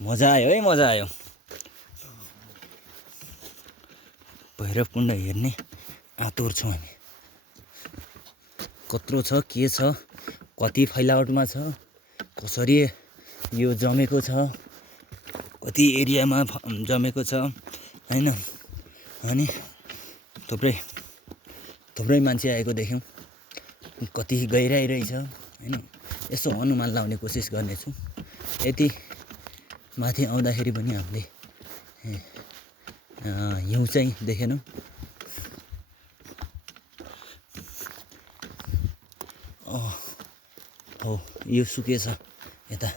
मजा आयो है, मजा आयो। भैरवकुण्ड हेर्ने आतुर छौँ हामी। कत्रो छ, के छ, कति फैलावटमा छ, कसरी यो जमेको छ, कति एरियामा जमेको छ हैन। अनि थुप्रै मान्छे आएको देख्यौँ। कति गहिराइ रहेछ हैन। यसो अनुमान लाउने कोसिस गर्नेछु। यति माथि आउँदाखेरि पनि हामीले हिउँ चाहिँ देखेनौँ। हो यो सुकेछ, यता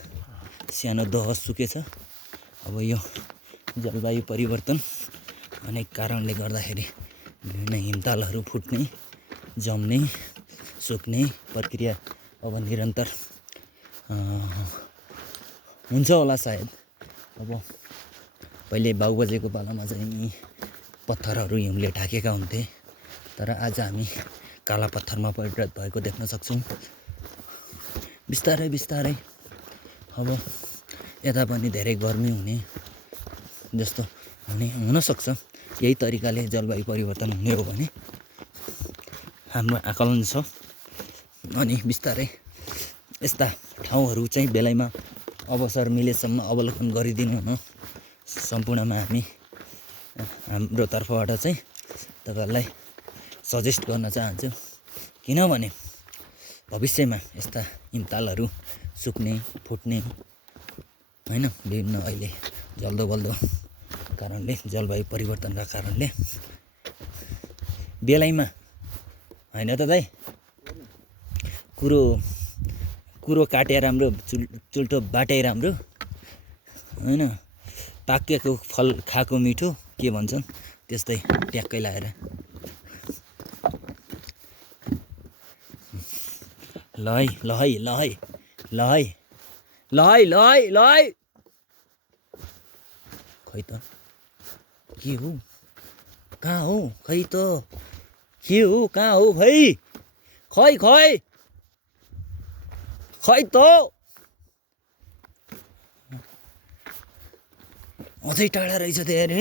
सानो दह सुकेछ। अब यो जलवायु परिवर्तन अनेक कारणले गर्दाखेरि विभिन्न हिमतालहरू फुट्ने, जम्ने, सुक्ने प्रक्रिया अब निरन्तर हुन्छ होला सायद। अब पहिले बाउबजेको पालामा चाहिँ पत्थरहरू हिउँले ढाकेका हुन्थे, तर आज हामी काला पत्थरमा परिणत भएको देख्न सक्छौँ। बिस्तारै बिस्तारै अब यता पनि धेरै गर्मी हुने जस्तो हुनसक्छ। यही तरिकाले जलवायु परिवर्तन हुने हो भने हाम्रो आकलन छ। अनि बिस्तारै यस्ता ठाउँहरू चाहिँ बेलैमा अवसर मिलेसम्म अवलोकन गरिदिनु हुन सम्पूर्णमा हामी हाम्रो तर्फबाट चाहिँ तपाईँहरूलाई सजेस्ट गर्न चाहन्छु। किनभने भविष्यमा यस्ता हिमतालहरू सुक्ने, फुट्ने हैन, विभिन्न अहिले जल्दो बल्दो कारणले, जलवायु परिवर्तनका कारणले बेलैमा हैन त दाइ, कुरो काटे राम्रो, चुल्टो बाटे राम्रो हैन। पाकेको फल खाएको मिठो के भन्छन् त्यस्तै ट्याक्कै लाएर। लहै खै त के हो, कहाँ हो, खै त के हो, कहाँ हो, खै त अझै टाढा रहेछ त यार।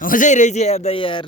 अझै रहेछ यार।